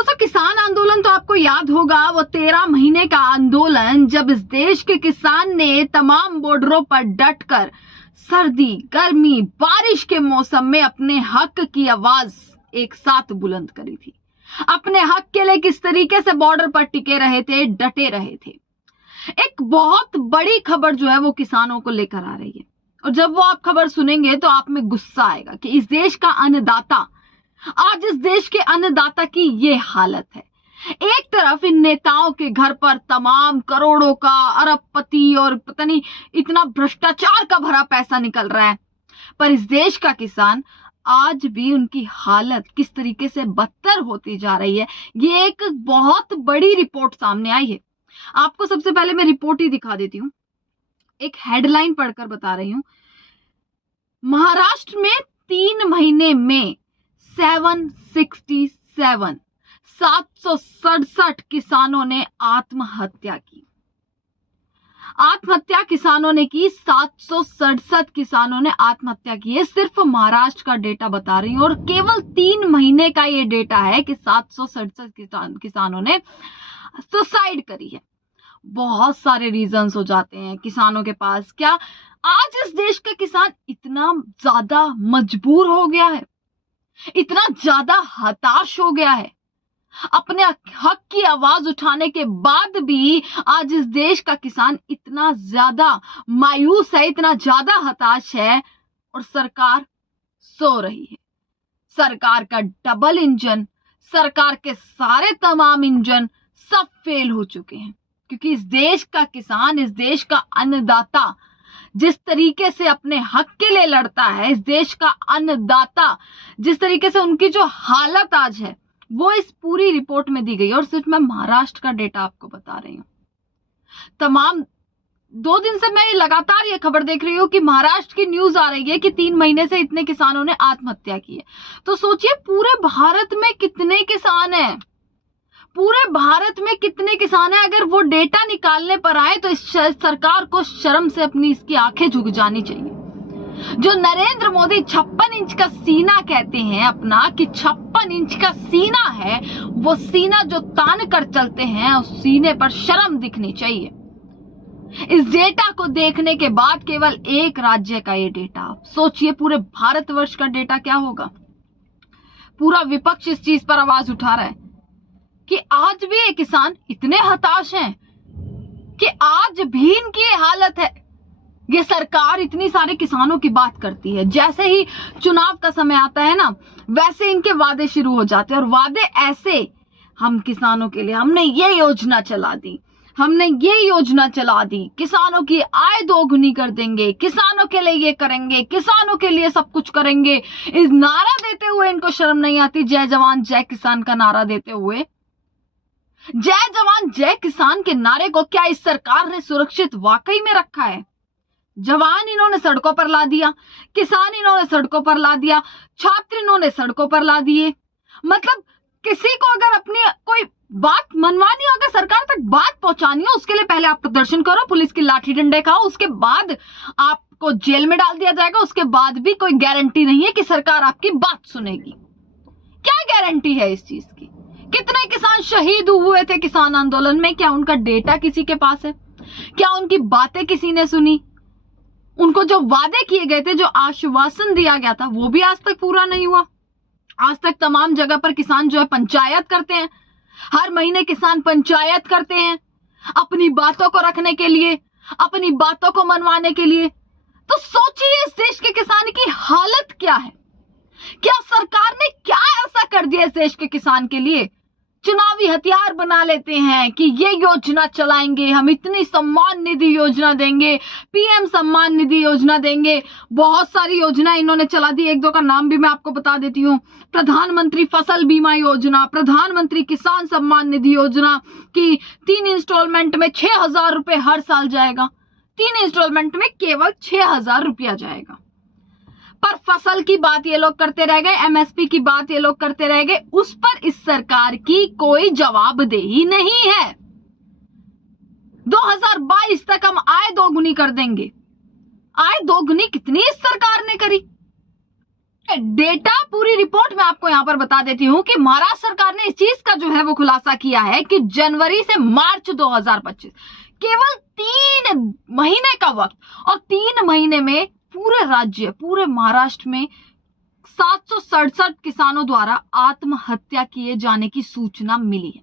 दोस्तों, किसान आंदोलन तो आपको याद होगा, वो 13 महीने का आंदोलन जब इस देश के किसान ने तमाम बॉर्डरों पर डटकर सर्दी, गर्मी, बारिश के मौसम में अपने हक की आवाज एक साथ बुलंद करी थी। अपने हक के लिए किस तरीके से बॉर्डर पर टिके रहे थे, डटे रहे थे। एक बहुत बड़ी खबर जो है वो किसानों को लेकर आ रही है, और जब वो आप खबर सुनेंगे तो आप में गुस्सा आएगा कि इस देश का अन्नदाता, आज इस देश के अन्नदाता की ये हालत है। एक तरफ इन नेताओं के घर पर तमाम करोड़ों का, अरबपति और पता नहीं इतना भ्रष्टाचार का भरा पैसा निकल रहा है, पर इस देश का किसान आज भी उनकी हालत किस तरीके से बदतर होती जा रही है। ये एक बहुत बड़ी रिपोर्ट सामने आई है। आपको सबसे पहले मैं रिपोर्ट ही दिखा देती हूँ, एक हेडलाइन पढ़कर बता रही हूं। महाराष्ट्र में 3 महीने में 767 किसानों ने आत्महत्या की। आत्महत्या किसानों ने की, 767 किसानों ने आत्महत्या की है। सिर्फ महाराष्ट्र का डेटा बता रही हूं, और केवल 3 महीने का ये डेटा है कि 767 किसानों ने सुसाइड करी है। बहुत सारे रीजंस हो जाते हैं किसानों के पास। क्या आज इस देश का किसान इतना ज्यादा मजबूर हो गया है, इतना ज्यादा हताश हो गया है, अपने हक की आवाज उठाने के बाद भी आज इस देश का किसान इतना ज्यादा मायूस है, इतना ज्यादा हताश है, और सरकार सो रही है। सरकार का डबल इंजन, सरकार के सारे तमाम इंजन सब फेल हो चुके हैं, क्योंकि इस देश का किसान, इस देश का अन्नदाता जिस तरीके से अपने हक के लिए लड़ता है, इस देश का अन्नदाता जिस तरीके से उनकी जो हालत आज है वो इस पूरी रिपोर्ट में दी गई। और सिर्फ मैं महाराष्ट्र का डेटा आपको बता रही हूं। तमाम 2 दिन से मैं लगातार ये खबर देख रही हूं कि महाराष्ट्र की न्यूज आ रही है कि 3 महीने से इतने किसानों ने आत्महत्या की है। तो सोचिए पूरे भारत में कितने किसान हैं, पूरे भारत में कितने किसान हैं। अगर वो डेटा निकालने पर आए तो इस सरकार को शर्म से अपनी इसकी आंखें झुक जानी चाहिए। जो नरेंद्र मोदी 56 इंच का सीना कहते हैं अपना, कि 56 इंच का सीना है, वो सीना जो तान कर चलते हैं, उस सीने पर शर्म दिखनी चाहिए। इस डेटा को देखने के बाद केवल एक राज्य का ये डेटा, सोचिए पूरे भारतवर्ष का डेटा क्या होगा। पूरा विपक्ष इस चीज पर आवाज उठा रहा है कि आज भी ये किसान इतने हताश हैं कि आज भी इनकी ये हालत है। ये सरकार इतनी सारे किसानों की बात करती है, जैसे ही चुनाव का समय आता है ना, वैसे इनके वादे शुरू हो जाते हैं। और वादे ऐसे, हम किसानों के लिए हमने ये योजना चला दी, हमने ये योजना चला दी, किसानों की आय दोगुनी कर देंगे, किसानों के लिए ये करेंगे, किसानों के लिए सब कुछ करेंगे। इस नारा देते हुए इनको शर्म नहीं आती, जय जवान जय किसान का नारा देते हुए। जय जवान जय किसान के नारे को क्या इस सरकार ने सुरक्षित वाकई में रखा है? जवान इन्होंने सड़कों पर ला दिया, किसान इन्होंने सड़कों पर ला दिया, छात्र इन्होंने सड़कों पर ला दिए। मतलब किसी को अगर अपनी कोई बात मनवानी हो, अगर सरकार तक बात पहुंचानी हो, उसके लिए पहले आप प्रदर्शन करो, पुलिस की लाठी डंडे खाओ, उसके बाद आपको जेल में डाल दिया जाएगा। उसके बाद भी कोई गारंटी नहीं है कि सरकार आपकी बात सुनेगी। क्या गारंटी है इस चीज की? कितने किसान शहीद हुए थे किसान आंदोलन में? क्या उनका डेटा किसी के पास है? क्या उनकी बातें किसी ने सुनी? उनको जो वादे किए गए थे, जो आश्वासन दिया गया था, वो भी आज तक पूरा नहीं हुआ। आज तक तमाम जगह पर किसान जो है पंचायत करते हैं, हर महीने किसान पंचायत करते हैं अपनी बातों को रखने के लिए, अपनी बातों को मनवाने के लिए। तो सोचिए इस देश के किसान की हालत क्या है। क्या सरकार ने क्या ऐसा कर दिया इस देश के किसान के लिए? चुनावी हथियार बना लेते हैं कि ये योजना चलाएंगे, हम इतनी सम्मान निधि योजना देंगे, पीएम सम्मान निधि योजना देंगे। बहुत सारी योजना इन्होंने चला दी, 1-2 का नाम भी मैं आपको बता देती हूँ। प्रधानमंत्री फसल बीमा योजना, प्रधानमंत्री किसान सम्मान निधि योजना की 3 इंस्टॉलमेंट में 6,000 रुपए हर साल जाएगा। 3 इंस्टॉलमेंट में केवल 6,000 रुपया जाएगा। पर फसल की बात ये लोग करते रह गए, एमएसपी की बात ये लोग करते रह गए, उस पर इस सरकार की कोई जवाबदेही नहीं है। 2022 तक हम आय दोगुनी कर देंगे। आय दोगुनी कितनी इस सरकार ने करी? डेटा पूरी रिपोर्ट में आपको यहां पर बता देती हूं कि महाराष्ट्र सरकार ने इस चीज का जो है वो खुलासा किया है कि जनवरी से मार्च 2025 केवल 3 महीने का वक्त, और 3 महीने में पूरे राज्य, पूरे महाराष्ट्र में 767 किसानों द्वारा आत्महत्या किए जाने की सूचना मिली है।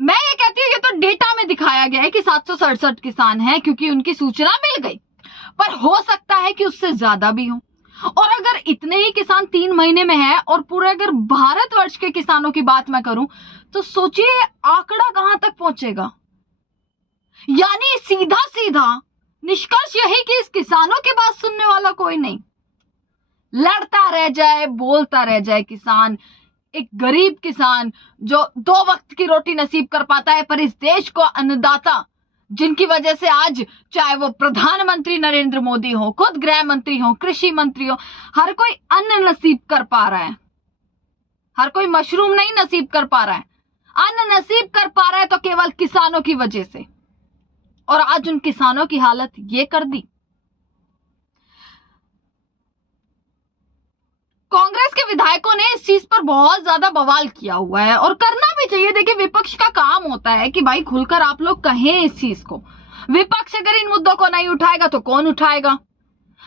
मैं ये कहती हूँ ये तो डेटा में दिखाया गया है कि 767 किसान हैं क्योंकि उनकी सूचना मिल गई, पर हो सकता है कि उससे ज्यादा भी हो। और अगर इतने ही किसान 3 महीने में है, और पूरे अगर भारतवर्ष के किसानों की बात मैं करूं तो सोचिए आंकड़ा कहां तक पहुंचेगा। यानी सीधा सीधा निष्कर्ष यही कि इस किसानों की बात सुनने वाला कोई नहीं, लड़ता रह जाए, बोलता रह जाए किसान। एक गरीब किसान जो 2 वक्त की रोटी नसीब कर पाता है, पर इस देश को अन्नदाता, जिनकी वजह से आज चाहे वो प्रधानमंत्री नरेंद्र मोदी हो, खुद गृह मंत्री हो, कृषि मंत्री हो, हर कोई अन्न नसीब कर पा रहा है। हर कोई मशरूम नहीं नसीब कर पा रहा है, अन्न नसीब कर पा रहा है तो केवल किसानों की वजह से। और आज उन किसानों की हालत ये कर दी। कांग्रेस के विधायकों ने इस चीज पर बहुत ज्यादा बवाल किया हुआ है, और करना भी चाहिए। देखिए, विपक्ष का काम होता है कि भाई खुलकर आप लोग कहें इस चीज को। विपक्ष अगर इन मुद्दों को नहीं उठाएगा तो कौन उठाएगा।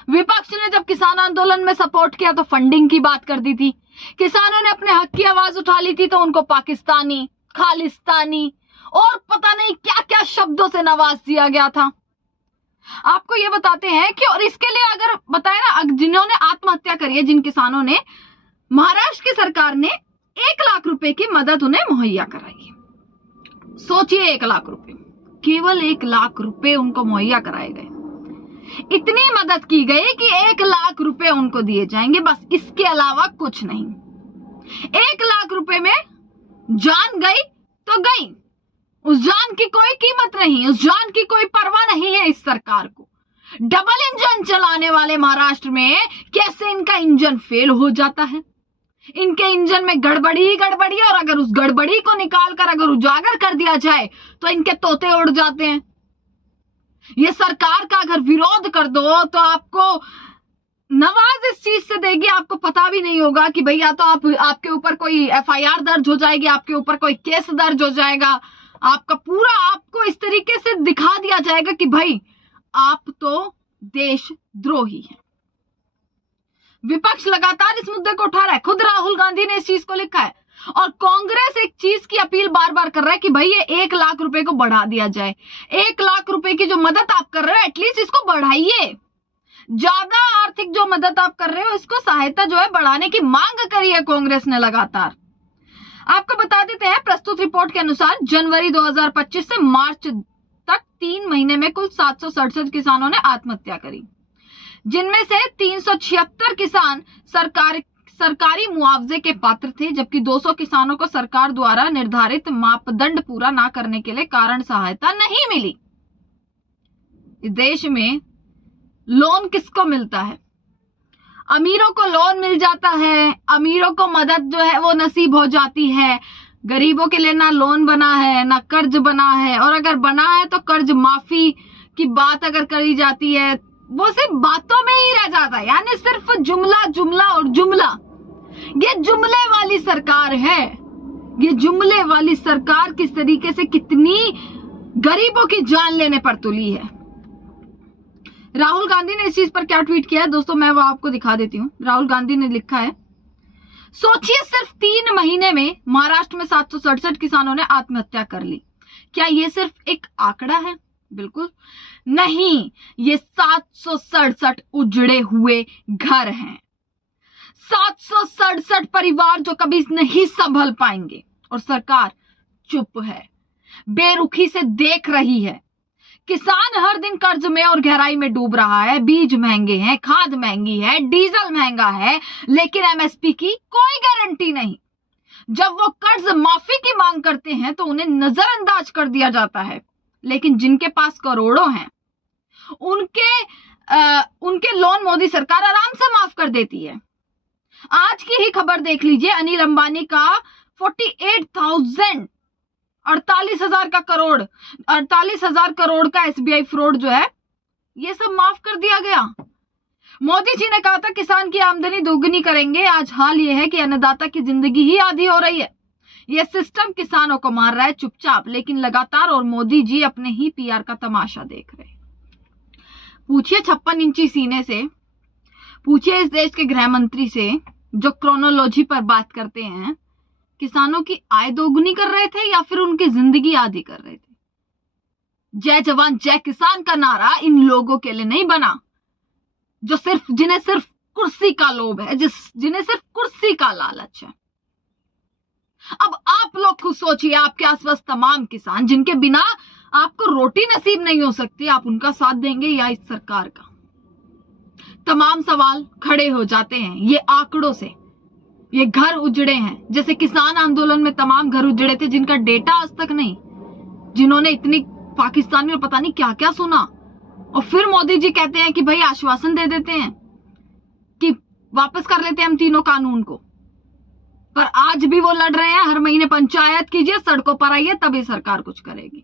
विपक्ष ने जब किसान आंदोलन में सपोर्ट किया तो फंडिंग की बात कर दी थी। किसानों ने अपने हक की आवाज उठा ली थी तो उनको पाकिस्तानी, खालिस्तानी और पता नहीं क्या क्या शब्दों से नवाज दिया गया था। आपको ये बताते हैं कि, और इसके लिए अगर बताए ना, जिन्होंने आत्महत्या करी है, जिन किसानों ने, महाराष्ट्र की सरकार ने 1 लाख रुपए की मदद उन्हें मुहैया कराई है। सोचिए 1 लाख रुपए, केवल 1 लाख रुपए उनको मुहैया कराए गए। इतनी मदद की गई कि 1 लाख रुपए उनको दिए जाएंगे, बस, इसके अलावा कुछ नहीं। 1 लाख रुपए में जान गई तो गई, उस जान की कोई कीमत नहीं, उस जान की कोई परवाह नहीं है इस सरकार को। डबल इंजन चलाने वाले महाराष्ट्र में कैसे इनका इंजन फेल हो जाता है। इनके इंजन में गड़बड़ी ही गड़बड़ी है, और अगर उस गड़बड़ी को निकालकर अगर उजागर कर दिया जाए तो इनके तोते उड़ जाते हैं। ये सरकार का अगर विरोध कर दो तो आपको नवाज इस चीज से देगी, आपको पता भी नहीं होगा कि भैया तो आपके ऊपर कोई FIR दर्ज हो जाएगी, आपके ऊपर कोई केस दर्ज हो जाएगा, आपका पूरा, आपको इस तरीके से दिखा दिया जाएगा कि भाई आप तो देशद्रोही हैं। विपक्ष लगातार इस मुद्दे को उठा रहा है, खुद राहुल गांधी ने इस चीज को लिखा है, और कांग्रेस एक चीज की अपील बार बार कर रहा है कि भाई ये 1 लाख रुपए को बढ़ा दिया जाए। 1 लाख रुपए की जो मदद आप कर रहे हो, एटलीस्ट इसको बढ़ाइए। ज्यादा आर्थिक जो मदद आप कर रहे हो, इसको सहायता जो है बढ़ाने की मांग करी है कांग्रेस ने लगातार। आपको बता देते हैं, प्रस्तुत रिपोर्ट के अनुसार जनवरी 2025 से मार्च तक 3 महीने में कुल 767 किसानों ने आत्महत्या करी, जिनमें से 376 किसान सरकारी मुआवजे के पात्र थे, जबकि 200 किसानों को सरकार द्वारा निर्धारित मापदंड पूरा ना करने के लिए कारण सहायता नहीं मिली। इस देश में लोन किसको मिलता है? अमीरों को लोन मिल जाता है, अमीरों को मदद जो है वो नसीब हो जाती है। गरीबों के लिए ना लोन बना है, ना कर्ज बना है, और अगर बना है तो कर्ज माफी की बात अगर करी जाती है वो सिर्फ बातों में ही रह जाता है, यानी सिर्फ जुमला जुमला और जुमला। ये जुमले वाली सरकार है। ये जुमले वाली सरकार किस तरीके से कितनी गरीबों की जान लेने पर तुली है। राहुल गांधी ने इस चीज पर क्या ट्वीट किया है दोस्तों, मैं वो आपको दिखा देती हूँ। राहुल गांधी ने लिखा है, सोचिए सिर्फ 3 महीने में महाराष्ट्र में 767 किसानों ने आत्महत्या कर ली। क्या ये सिर्फ एक आंकड़ा है? बिल्कुल नहीं, ये 767 उजड़े हुए घर हैं। 767 परिवार जो कभी नहीं संभल पाएंगे, और सरकार चुप है, बेरुखी से देख रही है। किसान हर दिन कर्ज में और गहराई में डूब रहा है। बीज महंगे हैं, खाद महंगी है, डीजल महंगा है, लेकिन MSP की कोई गारंटी नहीं। जब वो कर्ज माफी की मांग करते हैं तो उन्हें नजरअंदाज कर दिया जाता है, लेकिन जिनके पास करोड़ों हैं उनके लोन मोदी सरकार आराम से माफ कर देती है। आज की ही खबर देख लीजिए, अनिल अंबानी का 48,000 का SBI फ्रॉड जो है, ये सब माफ कर दिया गया। मोदी जी ने कहा था किसान की आमदनी दोगुनी करेंगे। आज हाल ये है कि अन्नदाता की जिंदगी ही आधी हो रही है। ये सिस्टम किसानों को मार रहा है चुपचाप, लेकिन लगातार, और मोदी जी अपने ही पीआर का तमाशा देख रहे हैं। पूछिए 56 इंची सीने से, पूछिए इस देश के गृह मंत्री से जो क्रोनोलॉजी पर बात करते हैं, किसानों की आय दोगुनी कर रहे थे या फिर उनकी जिंदगी आधी कर रहे थे? जय जवान जय किसान का नारा इन लोगों के लिए नहीं बना जो जिन्हें सिर्फ कुर्सी का लोभ है, जिन्हें सिर्फ कुर्सी का लालच है। अब आप लोग खुद सोचिए, आपके आसपास तमाम किसान जिनके बिना आपको रोटी नसीब नहीं हो सकती, आप उनका साथ देंगे या इस सरकार का? तमाम सवाल खड़े हो जाते हैं ये आंकड़ों से। ये घर उजड़े हैं, जैसे किसान आंदोलन में तमाम घर उजड़े थे जिनका डेटा आज तक नहीं, जिन्होंने इतनी पाकिस्तानी और पता नहीं क्या क्या सुना, और फिर मोदी जी कहते हैं कि भाई आश्वासन दे देते हैं कि वापस कर लेते हैं हम तीनों कानून को, पर आज भी वो लड़ रहे हैं। हर महीने पंचायत कीजिए, सड़कों पर आइए, तभी सरकार कुछ करेगी।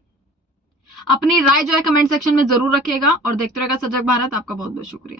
अपनी राय जो है कमेंट सेक्शन में जरूर रखिएगा और देखते रहेगा सजग भारत। आपका बहुत बहुत शुक्रिया।